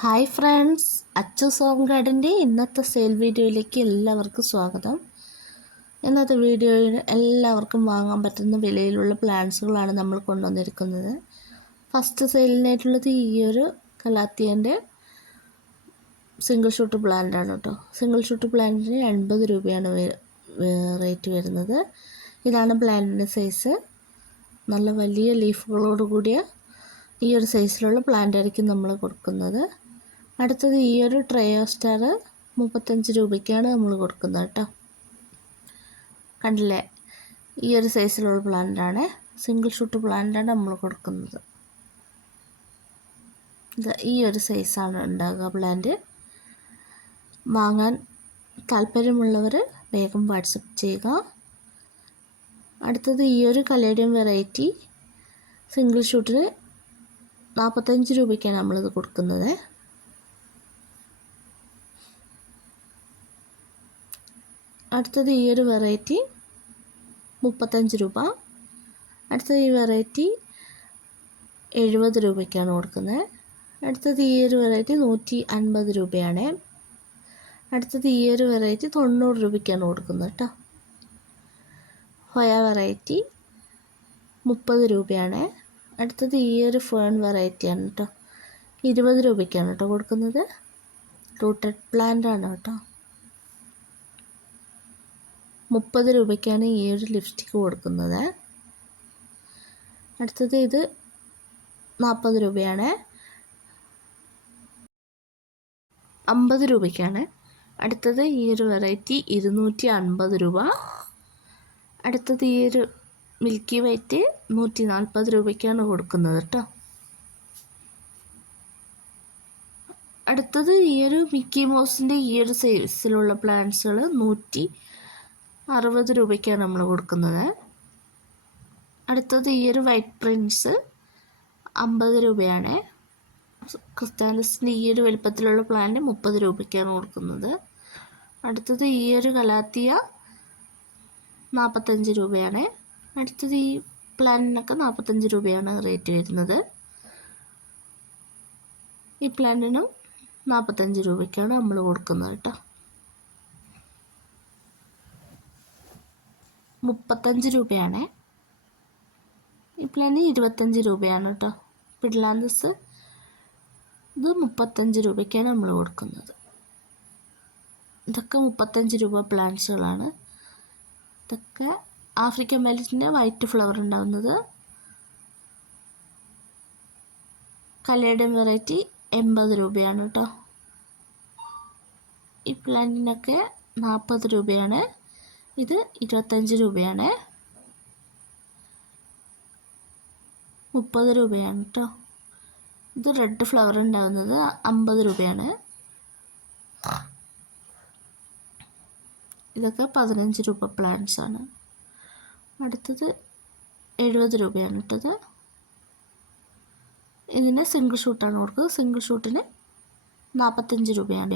Hi friends Achu song ഗാർഡിന്റെ ഇന്നത്തെ sale വീഡിയോയിലേക്ക് എല്ലാവർക്കും സ്വാഗതം. ഇന്നത്തെ വീഡിയോയിൽ എല്ലാവർക്കും വാങ്ങാൻ പറ്റുന്ന വിലയിലുള്ള പ്ലാന്റ്സുകളാണ് നമ്മൾ കൊണ്ടുവന്നിരിക്കുന്നത്. ഫസ്റ്റ് സെയിലിനായിട്ടുള്ളത് ഈ ഒരു കലാത്തിയന്റെ സിംഗിൾ ഷൂട്ട് പ്ലാന്റ് ആണ് കേട്ടോ. സിംഗിൾ ഷൂട്ട് പ്ലാന്റിന് എൺപത് രൂപയാണ് റേറ്റ് വരുന്നത്. ഇതാണ് പ്ലാന്റിന്റെ സൈസ് നല്ല വലിയ ലീഫുകളോട് കൂടിയ ഈ ഒരു സൈസിലുള്ള പ്ലാന്റ് ആയിരിക്കും നമ്മൾ കൊടുക്കുന്നത്. അടുത്തത് ഈ ഒരു ട്രയോ സ്റ്റാർ മുപ്പത്തഞ്ച് രൂപയ്ക്കാണ് നമ്മൾ കൊടുക്കുന്നത് കേട്ടോ. കണ്ടില്ലേ? ഈ ഒരു സൈസിലുള്ള പ്ലാന്റാണ് സിംഗിൾ ഷൂട്ട് പ്ലാന്റാണ് നമ്മൾ കൊടുക്കുന്നത്. ഈ ഒരു സൈസാണ് ഉണ്ടാകുക പ്ലാന്റ് വാങ്ങാൻ താല്പര്യമുള്ളവർ വേഗം വാട്സപ്പ് ചെയ്യുക. അടുത്തത് ഈ ഒരു കലേഡിയം വെറൈറ്റി സിംഗിൾ ഷൂട്ടിന് നാൽപ്പത്തഞ്ച് രൂപയ്ക്കാണ് നമ്മളിത് കൊടുക്കുന്നത്. അടുത്തത് ഈ ഒരു വെറൈറ്റി മുപ്പത്തഞ്ച് രൂപ. അടുത്തത് ഈ വെറൈറ്റി എഴുപത് രൂപയ്ക്കാണ് കൊടുക്കുന്നത്. അടുത്തത് ഈ ഒരു വെറൈറ്റി നൂറ്റി അൻപത് രൂപയാണ്. അടുത്തത് ഈ ഒരു വെറൈറ്റി തൊണ്ണൂറ് രൂപയ്ക്കാണ് കൊടുക്കുന്നത് കേട്ടോ ഹൊയ വെറൈറ്റി മുപ്പത് രൂപയാണ്. അടുത്തത് ഈ ഒരു ഫേൺ വെറൈറ്റിയാണ് കേട്ടോ ഇരുപത് രൂപയ്ക്കാണ് കേട്ടോ കൊടുക്കുന്നത്. റൂട്ടഡ് പ്ലാന്റ് ആണ് കേട്ടോ മുപ്പത് രൂപയ്ക്കാണ് ഈ ഒരു ലിപ്സ്റ്റിക്ക് കൊടുക്കുന്നത്. അടുത്തത് ഇത് നാൽപ്പത് രൂപയാണ്. അമ്പത് രൂപയ്ക്കാണ്. അടുത്തത് ഈ ഒരു വെറൈറ്റി ഇരുന്നൂറ്റി അൻപത് രൂപ. അടുത്തത് ഈ ഒരു മിൽക്കി വൈറ്റ് നൂറ്റി നാൽപ്പത് രൂപയ്ക്കാണ് കൊടുക്കുന്നത് കേട്ടോ. അടുത്തത് ഈ ഒരു മിക്കി മോസിന്റെ ഈ ഒരു സൈസിലുള്ള പ്ലാന്റ്സുകൾ നൂറ്റി അറുപത് രൂപയ്ക്കാണ് നമ്മൾ കൊടുക്കുന്നത്. അടുത്തത് ഈ ഒരു വൈറ്റ് പ്രിൻസ് അമ്പത് രൂപയാണ്. ക്രിസ്ത്യാനിസിന്റെ ഈ ഒരു വലുപ്പത്തിലുള്ള പ്ലാന്റ് മുപ്പത് രൂപയ്ക്കാണ് കൊടുക്കുന്നത്. അടുത്തത് ഈ ഒരു കലാത്തിയ നാൽപ്പത്തഞ്ച് രൂപയാണ്. അടുത്തത് ഈ പ്ലാന്റിനൊക്കെ നാൽപ്പത്തഞ്ച് രൂപയാണ് റേറ്റ് വരുന്നത്. ഈ പ്ലാന്റിനും നാൽപ്പത്തഞ്ച് രൂപയ്ക്കാണ് നമ്മൾ കൊടുക്കുന്നത് കേട്ടോ. മുപ്പത്തഞ്ച് രൂപയാണേ. പ്ലാന് ഇരുപത്തഞ്ച് രൂപയാണ് കേട്ടോ പിഡ്ലാന്തസ് ഇത് മുപ്പത്തഞ്ച് രൂപയ്ക്കാണ് നമ്മൾ കൊടുക്കുന്നത്. ഇതൊക്കെ മുപ്പത്തഞ്ച് രൂപ പ്ലാന്റ്സുകളാണ്. ഇതൊക്കെ ആഫ്രിക്കൻ മെലിറ്റിന്റെ വൈറ്റ് ഫ്ലവർ ഉണ്ടാകുന്നത് കലയുടെ വെറൈറ്റി എൺപത് രൂപയാണ് കേട്ടോ ഈ പ്ലാന്റിനൊക്കെ നാൽപ്പത് രൂപയാണ്. ഇത് ഇരുപത്തഞ്ച് രൂപയാണ്. മുപ്പത് രൂപയാണ് കേട്ടോ ഇത് റെഡ് ഫ്ലവർ ഉണ്ടാകുന്നത് അമ്പത് രൂപയാണ്. ഇതൊക്കെ പതിനഞ്ച് രൂപ പ്ലാന്റ്സ് ആണ്. അടുത്തത് എഴുപത് രൂപയാണ് ഇട്ടത് ഇതിന് സിംഗിൾ ഷൂട്ടാണ് കൊടുക്കുന്നത്. സിംഗിൾ ഷൂട്ടിന് നാൽപ്പത്തഞ്ച് രൂപയാണ്.